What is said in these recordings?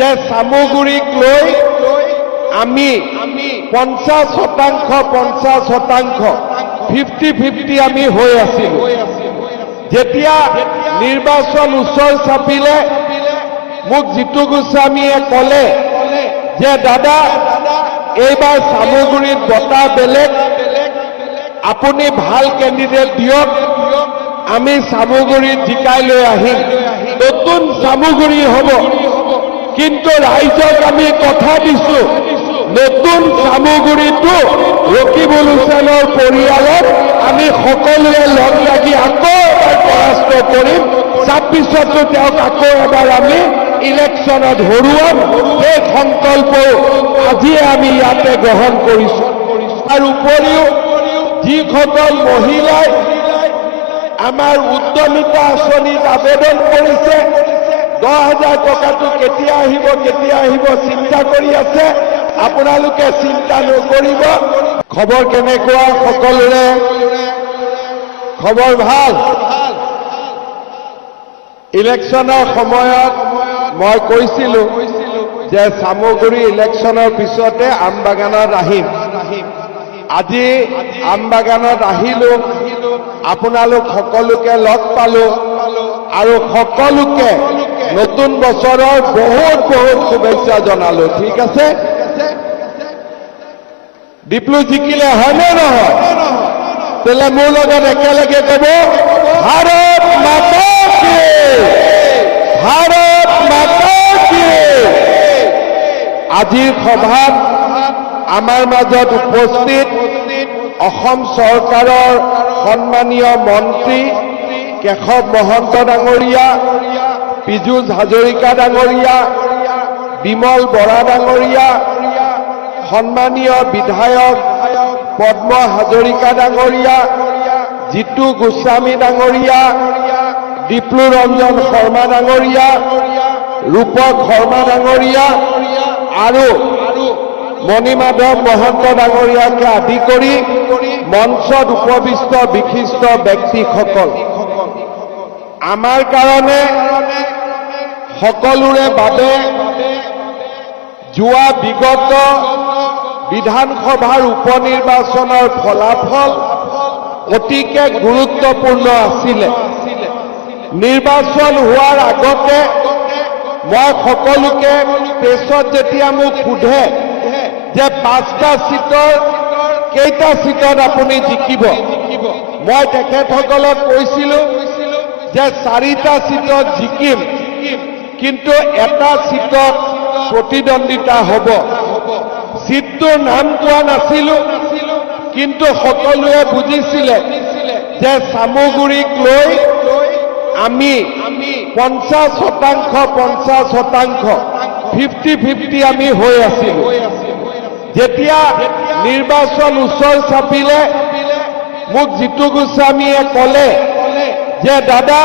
যে সামুগুৰিক লৈ আমি 50% 50-50 আমি হৈ আছিলোঁ। যেতিয়া নিৰ্বাচন ওচৰ চাপিলে মোক জিতু গোস্বামীয়ে ক'লে যে দাদা এইবাৰ সামুগুৰিত বঁটা বেলেগ, আপুনি ভাল কেণ্ডিডেট দিয়ক, আমি সামুগুৰিত জিকাই লৈ আহিম, নতুন সামুগুৰি হ'ব। কিন্তু ৰাইজক আমি কথা দিছো নতুন সামুগুৰিটো ৰকিবুল হুছেইনৰ পৰিয়ালক আমি সকলোৱে লগ লাগি আকৌ এবাৰ পৰাস্ত কৰিম। 26তো তেওঁক আকৌ এবাৰ আমি ইলেকশ্যনত হৰুৱাম। সেই সংকল্প আজিয়ে আমি ইয়াতে গ্ৰহণ কৰিছো। আৰু উপৰিও যিসকল মহিলাই আমাৰ উদ্যমিতা আঁচনিত আবেদন কৰিছে, 10,000 টকাটো কেতিয়া আহিব চিন্তা কৰি আছে, আপোনালোকে চিন্তা নকৰিব। খবৰ কেনেকুৱা সকলোৰে? খবৰ ভাল? ইলেকশ্যনৰ সময়ত মই কৈছিলো যে সামুগুৰি ইলেকশ্যনৰ পিছতে আমবাগানত আহিম। আজি আমবাগানত আহিলো, আপোনালোক সকলোকে লগ পালো আৰু সকলোকে নতুন বছৰৰ বহুত বহুত শুভেচ্ছা জনালো। ঠিক আছে? ডিপ্লু জিকিলে হয়নে নহয়? তেলে মোৰ লগত একেলগে ক'ব, ভাৰত মাতা কি, ভাৰত মাতা কি। আজিৰ সভাত আমাৰ মাজত উপস্থিত অসম চৰকাৰৰ সন্মানীয় মন্ত্ৰী কেশৱ মহন্ত ডাঙৰীয়া, পীযুষ হাজৰিকা ডাঙৰীয়া, বিমল বৰা ডাঙৰীয়া, সন্মানীয় বিধায়ক পদ্ম হাজৰিকা ডাঙৰীয়া, জিতু গোস্বামী ডাঙৰীয়া, ডিপ্লু ৰঞ্জন শৰ্মা ডাঙৰীয়া, ৰূপক শৰ্মা ডাঙৰীয়া আৰু মণিমাধৱ মহন্ত ডাঙৰীয়াকে আদি কৰি মঞ্চত উপবিষ্ট বিশিষ্ট ব্যক্তিসকল, আমাৰ কাৰণে সকলোৰে বাবে যোৱা বিগত বিধানসভাৰ উপনিৰ্বাচনৰ ফলাফল অতিকে গুৰুত্বপূৰ্ণ আছিলে। নিৰ্বাচন হোৱাৰ আগতে মই সকলোকে প্ৰেছত যেতিয়া মোক সোধে যে 5টা সিটৰ কেইটা সিটত আপুনি জিকিব, মই তেখেতসকলক কৈছিলো যে 4টা সিটত জিকিম, কিন্তু এটা সিটত প্ৰতিদ্বন্দ্বিতা হ'ব। সিটটোৰ নাম কোৱা নাছিলো, কিন্তু সকলোৱে বুজিছিলে যে সামুগুৰিক লৈ আমি 50% 50-50 আমি হৈ আছিলো। যেতিয়া নিৰ্বাচন ওচৰ চাপিলে মোক জিতু গোস্বামীয়ে ক'লে যে দাদা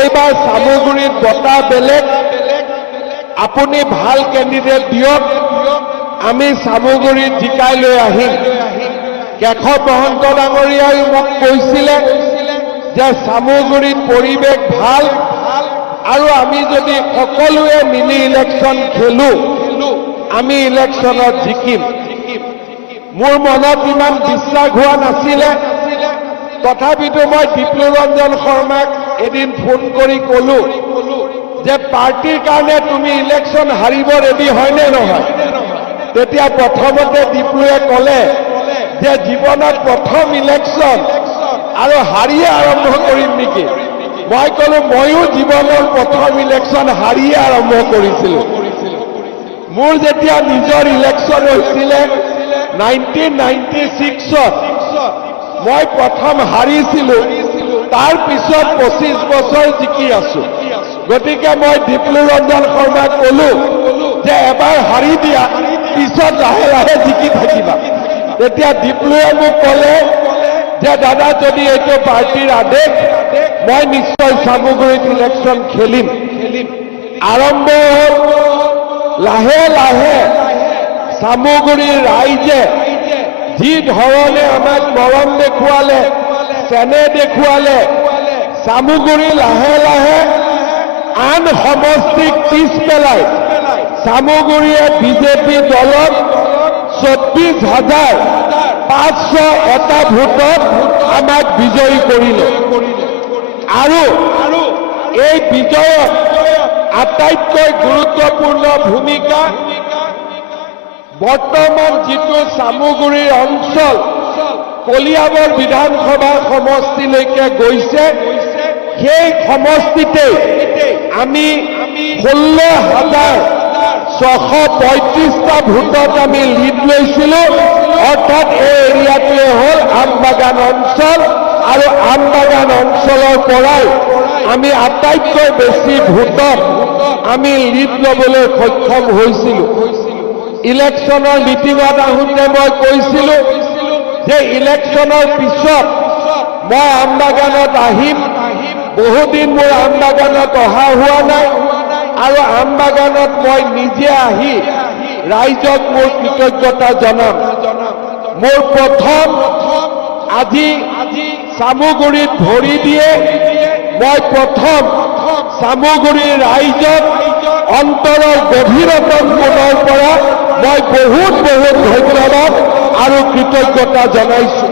এইবাৰ সামুগুৰিত বঁটা বেলেগ, আপুনি ভাল কেণ্ডিডেট দিয়ক, আমি সামুগুৰিত জিকাই লৈ আহিম। কেশৱ মহন্ত ডাঙৰীয়াই মোক কৈছিলে যে সামুগুৰিত পৰিৱেশ ভাল আৰু আমি যদি সকলোৱে মিলি ইলেকশ্যন খেলো, আমি ইলেকশ্যনত জিকিম। মোৰ মনত ইমান বিশ্বাস হোৱা নাছিলে, তথাপিতো মই ডিপ্লু ৰঞ্জন শৰ্মাক এদিন ফোন কৰি ক'লো যে পাৰ্টিৰ কাৰণে তুমি ইলেকশ্যন হাৰিব ৰেডি হয়নে নহয়? তেতিয়া প্ৰথমতে ডিপ্লুৱে ক'লে যে জীৱনত প্ৰথম ইলেকশ্যন আৰু হাৰিয়ে আৰম্ভ কৰিম নেকি? মই ক'লো ময়ো জীৱনৰ প্ৰথম ইলেকশ্যন হাৰিয়ে আৰম্ভ কৰিছিলো। মোৰ যেতিয়া নিজৰ ইলেকশ্যন হৈছিলে 1996ত, মই প্ৰথম হাৰিছিলো, তাৰ পিছত 25 বছৰ জিকি আছো। গতিকে মই ডিপ্লু ৰঞ্জন শৰ্মাক ক'লো যে এবাৰ হাৰি দিয়া, পিছত লাহে লাহে জিকি থাকিবা। তেতিয়া ডিপ্লুৱে মোক ক'লে যে দাদা যদি এইটো পাৰ্টিৰ আদেশ, মই নিশ্চয় সামুগুৰিত ইলেকশ্যন খেলিম। আৰম্ভ হ'ল লাহে লাহে সামুগুৰিৰ ৰাইজে যি ধৰণে আমাক মৰম দেখুৱালে, চেনেহ দেখুৱালে, সামুগুৰি লাহে লাহে আন সমষ্টিক পিছ পেলাই চামুগুৰিয়ে বিজেপি দলক 24,501 ভোটত আমাক বিজয়ী কৰিলে আৰু এই বিজয়ত আটাইতকৈ গুৰুত্বপূৰ্ণ ভূমিকা বৰ্তমান যিটো চামুগুৰিৰ অঞ্চল কলিয়াবৰ বিধানসভা সমষ্টিলৈকে গৈছে সেই সমষ্টিতে আমি 16,635টা ভোটত আমি লিড লৈছিলোঁ অৰ্থাৎ এই এৰিয়াটোৱে হ'ল আমবাগান অঞ্চল আৰু আমবাগান অঞ্চলৰ পৰাই আমি আটাইতকৈ বেছি ভোটত আমি লিড ল'বলৈ সক্ষম হৈছিলোঁ ইলেকশ্যনৰ মিটিঙত আহোঁতে মই কৈছিলোঁ যে ইলেকশ্যনৰ পিছত মই আমবাগানত আহিম বহুদিন মোৰ আমবাগানত অহা হোৱা নাই আৰু আমবাগানত মই নিজে আহি ৰাইজক মোৰ কৃতজ্ঞতা জনাম মোৰ প্ৰথম আজি চামুগুৰিত ভৰি দিয়ে মই প্ৰথম চামুগুৰিৰ ৰাইজক অন্তৰৰ গভীৰতম কোণৰ পৰা মই বহুত ধন্যবাদ আৰু কৃতজ্ঞতা জনাইছো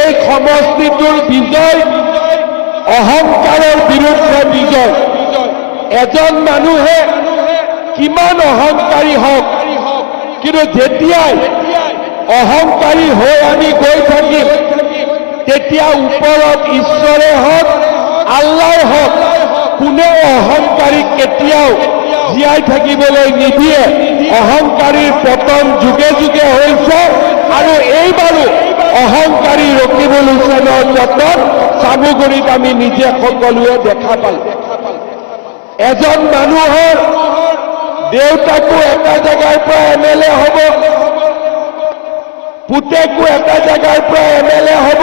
এই সমষ্টিটোৰ বিজয় অহংকাৰৰ বিৰুদ্ধে বিজয় এজন মানুহে কিমান অহংকাৰী হওক কিন্তু যেতিয়াই অহংকাৰী হৈ আমি গৈ থাকিম তেতিয়া ওপৰত ঈশ্বৰে হওক আল্লাই হওক কোনেও অহংকাৰীক কেতিয়াও জীয়াই থাকিবলৈ নিদিয়ে অহংকাৰীৰ পতন যুগে যুগে হৈছে আৰু এইবাৰো অহংকাৰী ৰকিবুল হুছেইনৰ পতন চামুগুৰিত আমি নিজে সকলোৱে দেখা পালোঁ এজন মানুহৰ দেউতাকো এটা জেগাৰ পৰা এমএলএ হ'ব পুতেকো এটা জেগাৰ পৰা এমএলএ হ'ব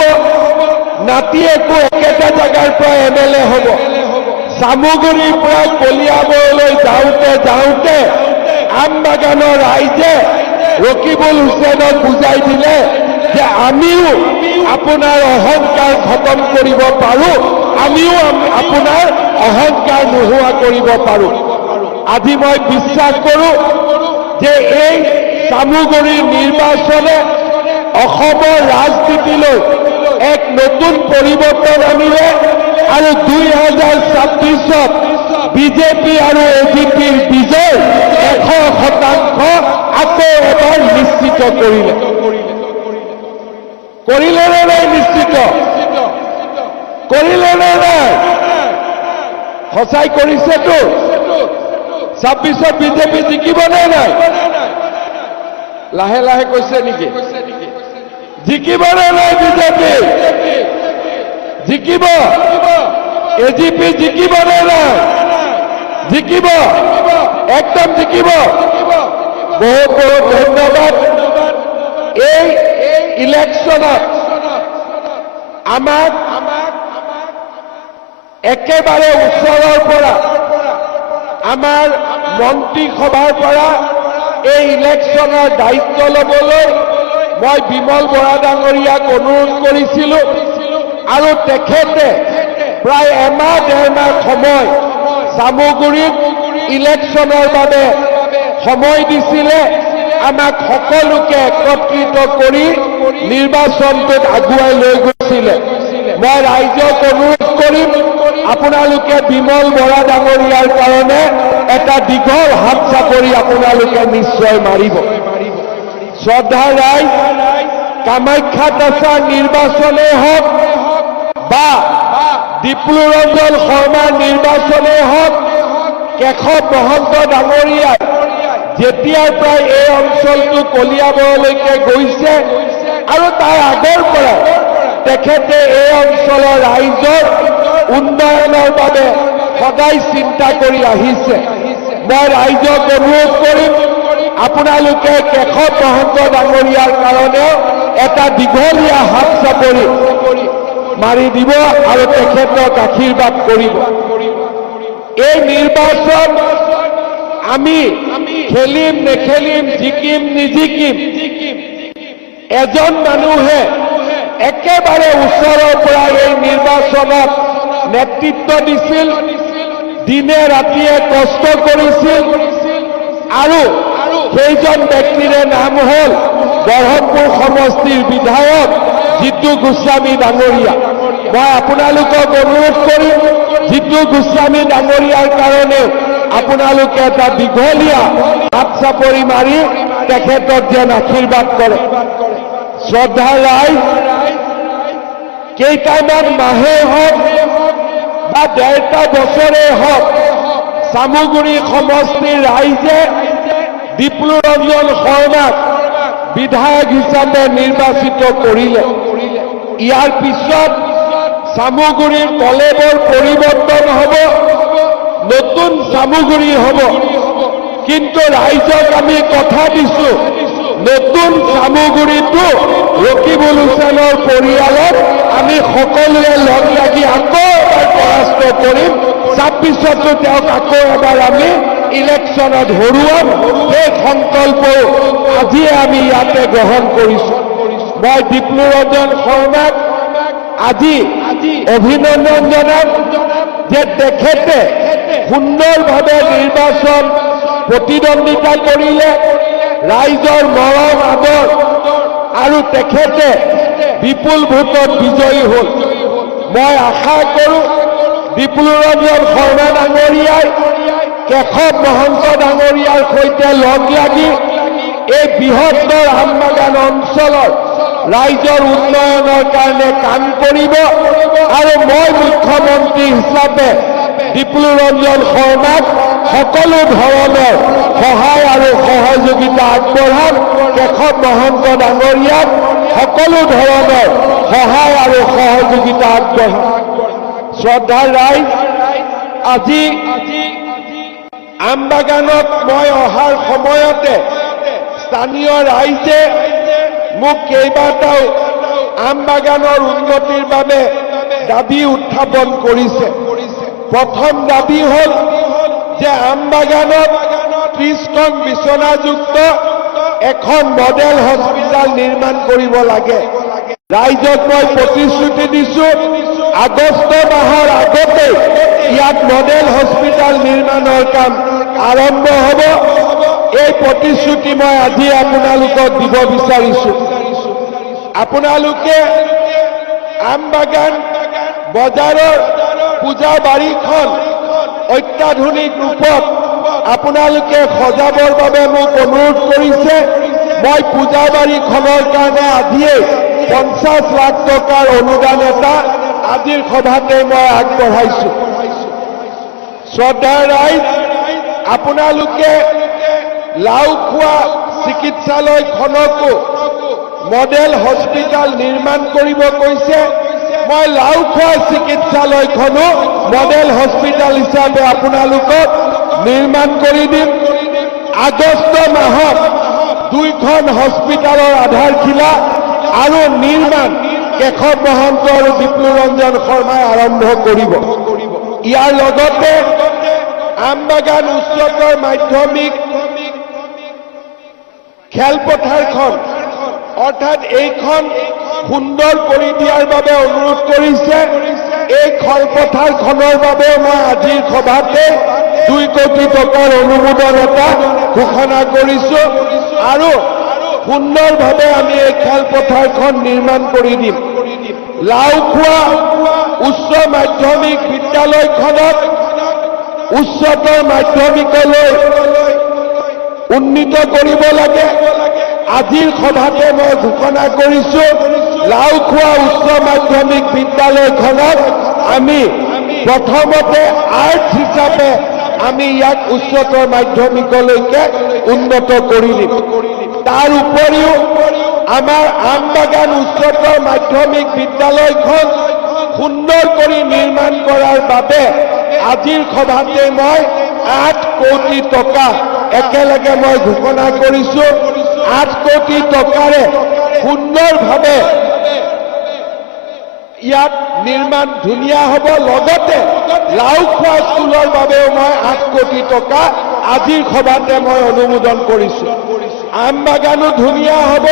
নাতিয়েকো একেটা জেগাৰ পৰা এমএলএ হ'ব চামুগুৰিৰ পৰা কলিয়াবৰলৈ যাওঁতে আমবাগানৰ ৰাইজে ৰকিবুল হুছেইনক বুজাই দিলে যে আমিও আপোনাৰ অহংকাৰ খতম কৰিব পাৰোঁ আমিও আপোনাৰ অহংকাৰ নোহোৱা কৰিব পাৰোঁ আজি মই বিশ্বাস কৰোঁ যে এই চামুগুৰিৰ নিৰ্বাচনে অসমৰ ৰাজনীতিলৈ এক নতুন পৰিৱৰ্তন আনিলে আৰু 2026ত বিজেপি আৰু এজিপিৰ বিজয় 100% আকৌ এবাৰ নিশ্চিত কৰিলে নে নাই নিশ্চিত কৰিলে নে নাই সঁচাই কৰিছেতো 26ত বিজেপি জিকিব নে নাই লাহে লাহে কৈছে নেকি জিকিব নে নাই বিজেপি জিকিব এজিপি জিকিব নে নাই জিকিব একদম জিকিব বহুত ধন্যবাদ এই ইলেকশ্যনত আমাক একেবাৰে ওচৰৰ পৰা আমাৰ মন্ত্ৰীসভাৰ পৰা এই ইলেকশ্যনৰ দায়িত্ব ল'বলৈ মই বিমল বৰা ডাঙৰীয়াক অনুৰোধ কৰিছিলোঁ আৰু তেখেতে প্ৰায় এমাহ ডেৰমাহ সময় চামুগুৰিত ইলেকশ্যনৰ বাবে সময় দিছিলে আমাক সকলোকে একত্ৰিত কৰি নিৰ্বাচনটোত আগুৱাই লৈ গৈছিলে মই ৰাইজক অনুৰোধ কৰিম আপোনালোকে বিমল বৰা ডাঙৰীয়াৰ কাৰণে এটা দীঘল হাত চাপৰি আপোনালোকে নিশ্চয় মাৰিব শ্ৰদ্ধা ৰাইজ কামাখ্যাত আছা নিৰ্বাচনেই হওক বা ডিপ্লুৰঞ্জন শৰ্মাৰ নিৰ্বাচনেই হওক কেশৱ মহন্ত ডাঙৰীয়াই যেতিয়াৰ পৰাই এই অঞ্চলটো কলিয়াবৰলৈকে গৈছে আৰু তাৰ আগৰ পৰা তেখেতে এই অঞ্চলৰ ৰাইজৰ উন্নয়নৰ বাবে সদায় চিন্তা কৰি আহিছে মই ৰাইজক অনুৰোধ কৰিম আপোনালোকে কেশৱ মহন্ত ডাঙৰীয়াৰ কাৰণেও এটা দীঘলীয়া হাত চাপৰি মাৰি দিব আৰু তেখেতক আশীৰ্বাদ কৰিব এই নিৰ্বাচন আমি খেলিম নেখেলিম জিকিম নিজিকিম এজন মানুহে একেবাৰে ওচৰৰ পৰা এই নিৰ্বাচনত নেতৃত্ব দিছিল দিনে ৰাতিয়ে কষ্ট কৰিছিল আৰু সেইজন ব্যক্তিৰে নাম হ'ল বৰহমপুৰ সমষ্টিৰ বিধায়ক জিতু গোস্বামী ডাঙৰীয়া। মই আপোনালোকক অনুৰোধ কৰিম, জিতু গোস্বামী ডাঙৰীয়াৰ কাৰণে আপোনালোকে এটা দীঘলীয়া হাত চাপৰি মাৰি তেখেতক যেন আশীৰ্বাদ কৰে। শ্ৰদ্ধাৰ ৰাইজ, কেইটামান মাহেই হওক বা ডেৰটা বছৰেই হওক, চামুগুৰি সমষ্টিৰ ৰাইজে ডিপ্লু ৰঞ্জন শৰ্মাক বিধায়ক হিচাপে নিৰ্বাচিত কৰিলে। ইয়াৰ পিছত চামুগুৰিৰ কলেবৰ পৰিৱৰ্তন হ'ব, নতুন চামুগুৰি হ'ব। কিন্তু ৰাইজক আমি কথা দিছো, নতুন চামুগুৰিটো ৰকিবুল হুছেইনৰ পৰিয়ালক আমি সকলোৱে লগ লাগি আকৌ এবাৰ পৰাস্ত কৰিম। 26তো তেওঁক আকৌ এবাৰ আমি ইলেকশ্যনত হৰুৱাম। সেই সংকল্প আজিয়ে আমি ইয়াতে গ্ৰহণ কৰিছো। মই ডিপ্লু ৰঞ্জন শৰ্মাক আজি অভিনন্দন জনাম যে তেখেতে সুন্দৰভাৱে নিৰ্বাচন প্ৰতিদ্বন্দ্বিতা কৰিলে, ৰাইজৰ মৰম আদৰ আৰু তেখেতে বিপুল ভোটত বিজয়ী হ'ল। মই আশা কৰোঁ ডিপ্লু ৰঞ্জন শৰ্মা ডাঙৰীয়াই কেশৱ মহন্ত ডাঙৰীয়াৰ সৈতে লগ লাগি এই বৃহত্তৰ আমবাগান অঞ্চলৰ ৰাইজৰ উন্নয়নৰ কাৰণে কাম কৰিব। আৰু মই মুখ্যমন্ত্ৰী হিচাপে ডিপ্লু ৰঞ্জন শৰ্মাক সকলো ধৰণৰ সহায় আৰু সহযোগিতা আগবঢ়াম। কেশৱ মহন্ত ডাঙৰীয়াক সকলো ধৰণৰ সহায় আৰু সহযোগিতা আগবঢ়াম। শ্ৰদ্ধাৰ ৰাইজ, আজি আমবাগানত মই অহাৰ সময়তে স্থানীয় ৰাইজে মোক কেইবাটাও আমবাগানৰ উন্নতিৰ বাবে দাবী উত্থাপন কৰিছে। প্ৰথম দাবী হ'ল যে আমবাগানত 30খন বিচনাযুক্ত এখন মডেল হস্পিটাল নিৰ্মাণ কৰিব লাগে। ৰাইজক মই প্ৰতিশ্ৰুতি দিছো, আগষ্ট মাহৰ আগতে ইয়াত মডেল হস্পিটাল নিৰ্মাণৰ কাম আৰম্ভ হ'ব। এই প্ৰতিশ্ৰুতি মই আজি আপোনালোকক দিব বিচাৰিছো। আপোনালোকে আমবাগান বজাৰৰ পূজা বাৰীখন অত্যাধুনিক ৰূপত আপোনালোকে সজাবৰ বাবে মোক অনুৰোধ কৰিছে। মই পূজা বাৰীখনৰ কাৰণে আজিয়ে 50 লাখ টকাৰ অনুদান এটা আজিৰ সভাতে মই আগবঢ়াইছো। শ্ৰদ্ধাৰ ৰাইজ, আপোনালোকে লাওখোৱা চিকিৎসালয়খনকো মডেল হস্পিটাল নিৰ্মাণ কৰিব কৈছে। মই লাওখোৱা চিকিৎসালয়খনো মডেল হস্পিটাল হিচাপে আপোনালোকক নিৰ্মাণ কৰি দিম। আগষ্ট মাহত 2খন হস্পিটালৰ আধাৰশিলা আৰু নিৰ্মাণ কেশৱ মহন্ত আৰু ডিপ্লু ৰঞ্জন শৰ্মাই আৰম্ভ কৰিব। ইয়াৰ লগতে আমবাগান উচ্চতৰ মাধ্যমিক খেলপথাৰখন অৰ্থাৎ এইখন সুন্দৰ কৰি দিয়াৰ বাবে অনুৰোধ কৰিছে। এই খেলপথাৰখনৰ বাবে মই আজিৰ সভাতে 2 কোটি টকাৰ অনুমোদন এটা ঘোষণা কৰিছো আৰু সুন্দৰভাৱে আমি এই খেলপথাৰখন নিৰ্মাণ কৰি দিম। লাওখোৱা উচ্চ মাধ্যমিক বিদ্যালয়খনক উচ্চতৰ মাধ্যমিকলৈ উন্নীত কৰিব লাগে। আজিৰ সভাতে মই ঘোষণা কৰিছো, লাওখোৱা উচ্চ মাধ্যমিক বিদ্যালয়খনক আমি প্ৰথমতে আৰ্ট হিচাপে আমি ইয়াক উচ্চতৰ মাধ্যমিকলৈকে উন্নত কৰি দিম। তাৰ উপৰিও আমাৰ আমবাগান উচ্চতৰ মাধ্যমিক বিদ্যালয়খন সুন্দৰ কৰি নিৰ্মাণ কৰাৰ বাবে আজিৰ সভাতে মই 8 কোটি টকা একেলগে মই ঘোষণা কৰিছো। 8 কোটি টকাৰে সুন্দৰভাৱে ইয়াত নিৰ্মাণ ধুনীয়া হ'ব। লগতে লাওখোৱা স্কুলৰ বাবেও মই 8 কোটি টকা আজিৰ সভাতে মই অনুমোদন কৰিছো। আমবাগানো ধুনীয়া হ'ব,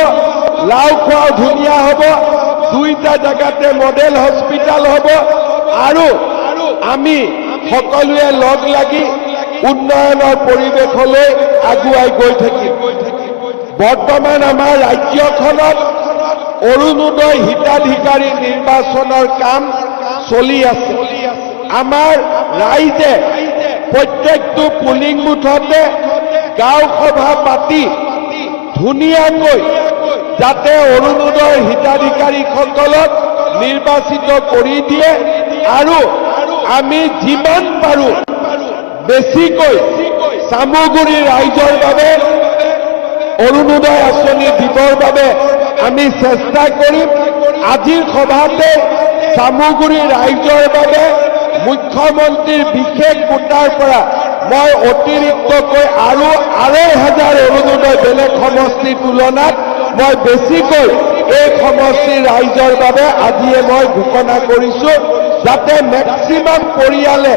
লাওখোৱাও ধুনীয়া হ'ব। 2টা জাগাতে মডেল হস্পিটাল হ'ব আৰু আমি সকলোৱে লগ লাগি উন্নয়নৰ পৰিৱেশলৈ আগুৱাই গৈ থাকিম। বৰ্তমান আমাৰ ৰাজ্যখনত অৰুণোদয় হিতাধিকাৰী নিৰ্বাচনৰ কাম চলি আছে। আমাৰ ৰাইজে প্ৰত্যেকটো পুলিং বুথতে গাঁও সভা পাতি ধুনীয়াকৈ যাতে অৰুণোদয় হিতাধিকাৰীসকলক নিৰ্বাচিত কৰি দিয়ে আৰু আমি যিমান পাৰোঁ বেছিকৈ চামগুৰি ৰাইজৰ বাবে অৰুণোদয় আঁচনি দিবৰ বাবে আমি চেষ্টা কৰিম। আজিৰ সভাতে চামগুৰি ৰাইজৰ বাবে মুখ্যমন্ত্ৰীৰ বিশেষ কোটাৰ পৰা মই অতিৰিক্তকৈ আৰু ২,৫০০ অৰুণোদয় বেলেগ সমষ্টিৰ তুলনাত মই বেছিকৈ এই সমষ্টিৰ ৰাইজৰ বাবে আজিয়ে মই ঘোষণা কৰিছোঁ, যাতে মেক্সিমাম পৰিয়ালে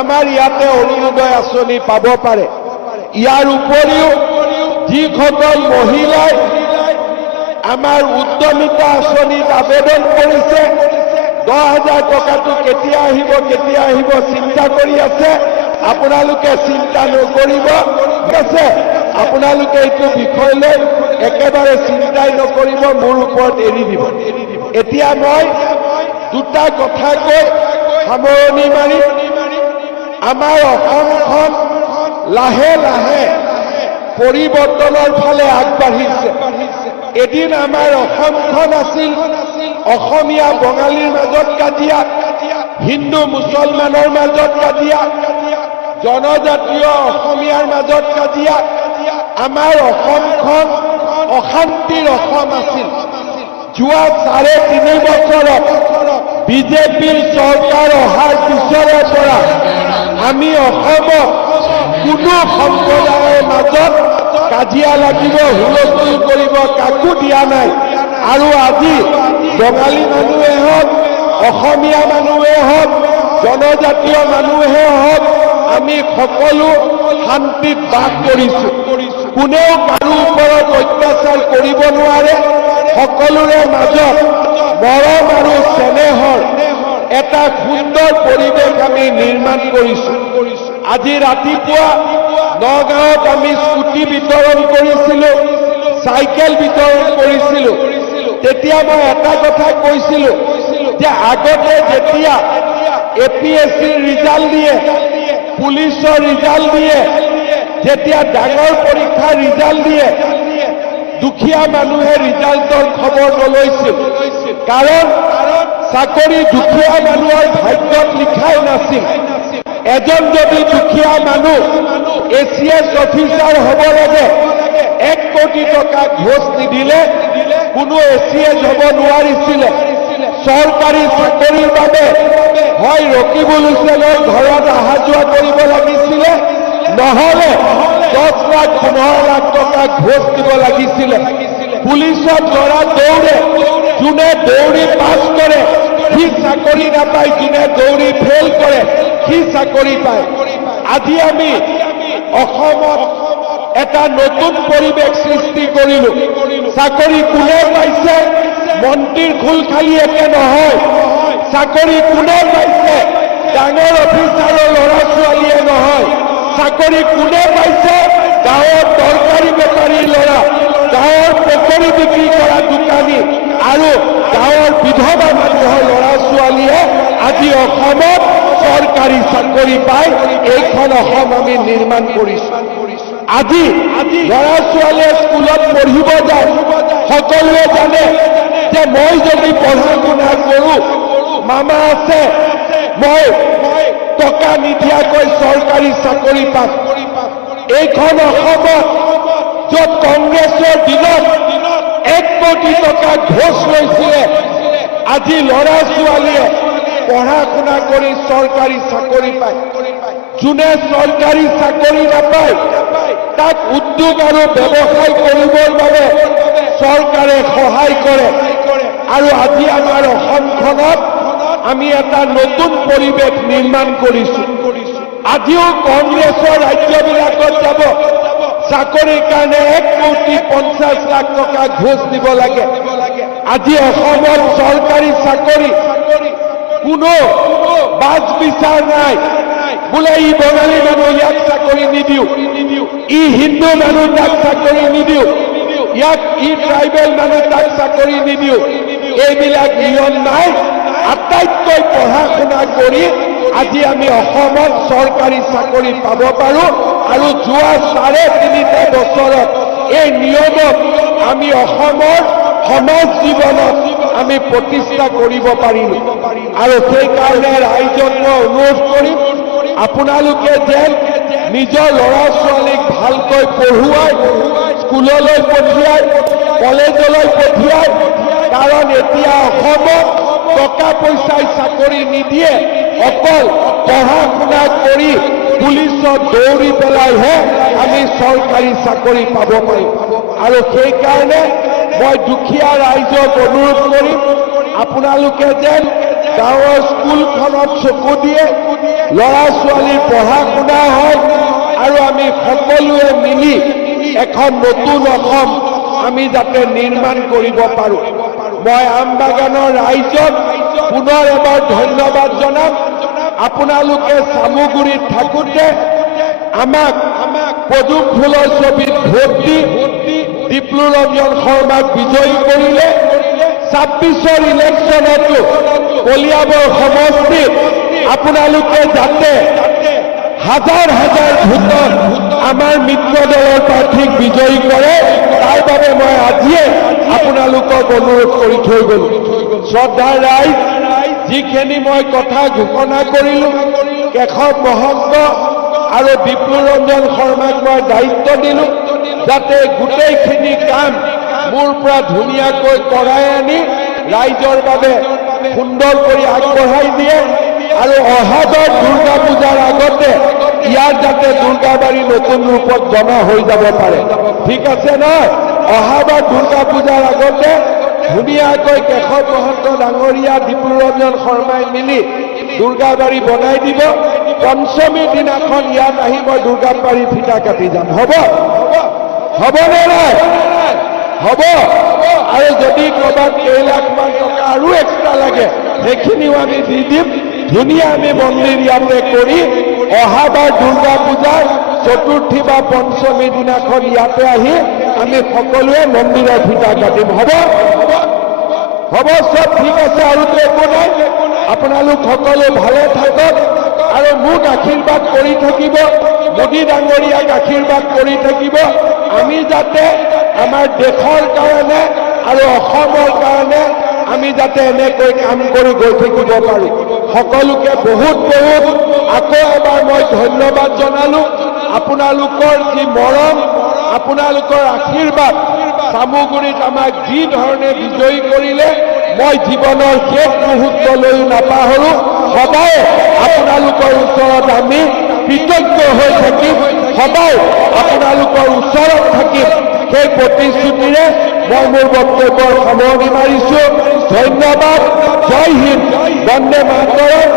আমাৰ ইয়াতে অৰুণোদয় আঁচনি পাব পাৰে। ইয়াৰ উপৰিও যিসকল মহিলাই আমাৰ উদ্যমিতা আঁচনিত আবেদন কৰিছে, ১০,০০০ টকাটো কেতিয়া আহিব চিন্তা কৰি আছে, আপোনালোকে চিন্তা নকৰিব, ঠিক আছে? আপোনালোকে এইটো বিষয় লৈ একেবাৰে চিন্তাই নকৰিব, মোৰ ওপৰত এৰি দিব। এতিয়া মই দুটা কথা কৈ সামৰণি মাৰিম। আমাৰ অসমখন লাহে লাহে পৰিৱৰ্তনৰ ফালে আগবাঢ়িছে। এদিন আমাৰ অসমখন আছিল অসমীয়া বঙালীৰ মাজত কাজিয়া, হিন্দু মুছলমানৰ মাজত কাজিয়া, জনজাতীয় অসমীয়াৰ মাজত কাজিয়া। আমাৰ অসমখন অশান্তিৰ অসম আছিল। যোৱা ৩.৫ বছৰত বিজেপিৰ চৰকাৰ অহাৰ পিছৰে পৰা আমি অসমত কোনো সম্প্ৰদায়ৰ মাজত কাজিয়া লাগিব, হুলস্থুল কৰিব কাকো দিয়া নাই। আৰু আজি বঙালী মানুহে হওক, অসমীয়া মানুহে হওক, জনজাতীয় মানুহে হওক, আমি সকলো শান্তিত বাস কৰিছোঁ। কোনেও কাৰো ওপৰত অত্যাচাৰ কৰিব নোৱাৰে। সকলোৰে মাজত মৰম আৰু চেনেহৰ এটা সুন্দৰ পৰিৱেশ আমি নিৰ্মাণ কৰিছোঁ। আজি ৰাতিপুৱা নগাঁৱত আমি স্কুটি বিতৰণ কৰিছিলোঁ, চাইকেল বিতৰণ কৰিছিলোঁ। তেতিয়া মই এটা কথা কৈছিলোঁ যে আগতে যেতিয়া APSCৰ ৰিজাল্ট দিয়ে, পুলিচৰ ৰিজাল্ট দিয়ে, যেতিয়া ডাঙৰ পৰীক্ষাৰ ৰিজাল্ট দিয়ে, দুখীয়া মানুহে ৰিজাল্টৰ খবৰ নলৈছিল। কাৰণ চাকৰি দুখীয়া মানুহৰ ভাগ্যত লিখাই নাছিল। এজন যদি দুখীয়া মানুহ ACS অফিচাৰ হ'ব লাগে, 1 কোটি টকা ঘোষ নিদিলে কোনো ACS হ'ব নোৱাৰিছিলে। চৰকাৰী চাকৰিৰ বাবে হয় ৰকিবুল হুছেইনৰ ঘৰত অহা যোৱা কৰিব লাগিছিলে, নহ'লে 10 লাখ 15 লাখ টকা ঘোষ দিব লাগিছিলে। পুলিচত ল'ৰা দৌৰে, যোনে দৌৰি পাছ কৰে সি চাকৰি নাপায়, যোনে দৌৰি ফেইল কৰে সি চাকৰি পায়। আজি আমি অসমত এটা নতুন পৰিৱেশ সৃষ্টি কৰিলোঁ। চাকৰি কোনে পাইছে? মন্ত্ৰীৰ খোল খালি একে নহয়। চাকৰি কোনে পাইছে? ডাঙৰ অফিচাৰৰ ল'ৰা ছোৱালীয়ে নহয়। চাকৰি কোনে পাইছে? গাঁৱৰ তৰকাৰী বেপাৰীৰ ল'ৰা, গাঁৱৰ পকৰি বিক্ৰী কৰা দোকানী আৰু গাঁৱৰ বিধৱা মানুহৰ ল'ৰা ছোৱালীয়ে আজি অসমত চৰকাৰী চাকৰি পায়। এইখন অসম আমি নিৰ্মাণ কৰিছোঁ। আজি ল'ৰা ছোৱালীয়ে স্কুলত পঢ়িব যায়, সকলোৱে জানে যে মই যদি পঢ়া শুনা কৰোঁ, মামা আছে, মই টকা নিদিয়াকৈ চৰকাৰী চাকৰি পাম। এইখন অসমত য'ত কংগ্ৰেছৰ দিনত 1 কোটি টকা ঘোষ লৈছিলে, আজি ল'ৰা ছোৱালীয়ে পঢ়া শুনা কৰি চৰকাৰী চাকৰি পায়। যোনে চৰকাৰী চাকৰি নাপায় তাক উদ্যোগ আৰু ব্যৱসায় কৰিবৰ বাবে চৰকাৰে সহায় কৰে। আৰু আজি আমাৰ অসমখনত আমি এটা নতুন পৰিৱেশ নিৰ্মাণ কৰিছোঁ। আজিও কংগ্ৰেছৰ ৰাজ্যবিলাকত যাব, চাকৰিৰ কাৰণে 1,50,00,000 টকা ঘোষ দিব লাগে। আজি অসমত চৰকাৰী চাকৰি কোনো বাছ বিচাৰ নাই। বোলে ই বঙালী মানুহ ইয়াক চাকৰি নিদিওঁ, ই হিন্দু মানুহ তাক চাকৰি নিদিওঁ, ইয়াক ই ট্ৰাইবেল মানুহ তাক চাকৰি নিদিওঁ, এইবিলাক নিয়ম নাই। আটাইতকৈ পঢ়া শুনা কৰি আজি আমি অসমত চৰকাৰী চাকৰি পাব পাৰো আৰু যোৱা 3.5 বছৰত এই নিয়মক আমি অসমৰ সমাজ জীৱনত আমি প্ৰতিষ্ঠা কৰিব পাৰিলো। আৰু সেইকাৰণে ৰাইজক মই অনুৰোধ কৰিম, আপোনালোকে যেন নিজৰ ল'ৰা ছোৱালীক ভালকৈ পঢ়ুৱাই, স্কুললৈ পঠিয়াই, কলেজলৈ পঠিয়াই, কাৰণ এতিয়া অসমত টকা পইচাই চাকৰি নিদিয়ে, অকল পঢ়া শুনা কৰি পুলিচত দৌৰি পেলাইহে আমি চৰকাৰী চাকৰি পাব পাৰিম। আৰু সেইকাৰণে মই দুখীয়া ৰাইজক অনুৰোধ কৰিম, আপোনালোকে যেন গাঁৱৰ স্কুলখনত চকু দিয়ে, ল'ৰা ছোৱালীৰ পঢ়া শুনা হয় আৰু আমি সকলোৱে মিলি এখন নতুন অসম আমি যাতে নিৰ্মাণ কৰিব পাৰোঁ। মই আমবাগানৰ ৰাইজক পুনৰ এবাৰ ধন্যবাদ জনাম। আপোনালোকে চামুগুৰিত থাকোঁতে আমাক পদুম ফুলৰ ছবিত ভোট দি ডিপ্লু ৰঞ্জন শৰ্মাক বিজয়ী কৰিলে। 26ৰ ইলেকশ্যনতো কলিয়াবৰ সমষ্টিত আপোনালোকে যাতে হাজাৰ হাজাৰ ভোটত আমাৰ মিত্ৰ দলৰ প্ৰাৰ্থীক বিজয়ী কৰে, তাৰ বাবে মই আজিয়ে আপোনালোকক অনুৰোধ কৰি থৈ গলো। শ্ৰদ্ধাৰ ৰাইজ, যিখিনি মই কথা ঘোষণা কৰিলো, কেশৱ মহন্ত আৰু ডিপ্লু ৰঞ্জন শৰ্মাক মই দায়িত্ব দিলো যাতে গোটেইখিনি কাম মোৰ পৰা ধুনীয়াকৈ কৰাই আনি ৰাইজৰ বাবে সুন্দৰ কৰি আগবঢ়াই দিয়ে আৰু অহাবাৰ দুৰ্গা পূজাৰ আগতে ইয়াৰ যাতে দুৰ্গাবাৰী নতুন ৰূপত জমা হৈ যাব পাৰে। ঠিক আছে নহয়? অহাবাৰ দুৰ্গা পূজাৰ আগতে ধুনীয়াকৈ কেশৱ মহন্ত ডাঙৰীয়া, ডিপ্লু ৰঞ্জন শৰ্মাই মিলি দুৰ্গাবাৰী বনাই দিব। পঞ্চমীৰ দিনাখন ইয়াত আহি মই দুৰ্গাবাৰী ফিটা কাটি যাম। হ'ব? হ'বনে নাই? হ'ব? আৰু যদি ক'ৰবাত কেইলাখমান টকা আৰু এক্সট্ৰা লাগে, সেইখিনিও আমি দি দিম। ধুনীয়া আমি মন্দিৰ ইয়াতে কৰি অহাবাৰ দুৰ্গা পূজাৰ চতুৰ্থী বা পঞ্চমী দিনাখন ইয়াতে আহি আমি সকলোৱে মন্দিৰৰ ফিটা কাটিম। হ'ব? হ'ব? চব ঠিক আছে, আৰুতো একো নাই। আপোনালোক সকলো ভালে থাকক আৰু মোক আশীৰ্বাদ কৰি থাকিব, মোদী ডাঙৰীয়াক আশীৰ্বাদ কৰি থাকিব। আমি যাতে আমাৰ দেশৰ কাৰণে আৰু অসমৰ কাৰণে আমি যাতে এনেকৈ কাম কৰি গৈ থাকিব পাৰো। সকলোকে বহুত বহুত আকৌ এবাৰ মই ধন্যবাদ জনালো। আপোনালোকৰ যি মৰম, আপোনালোকৰ আশীৰ্বাদ চামুগুৰিত আমাক যি ধৰণে বিজয়ী কৰিলে, মই জীৱনৰ শেষ মুহূৰ্তলৈও নাপাহৰো। সদায় আপোনালোকৰ ওচৰত আমি কৃতজ্ঞ হৈ থাকিম, সদায় আপোনালোকৰ ওচৰত থাকিম। সেই প্ৰতিশ্ৰুতিৰে মই মোৰ বক্তব্যৰ সামৰণি মাৰিছো। ধন্যবাদ। জয় হিন্দ। বন্দে মাতৰম।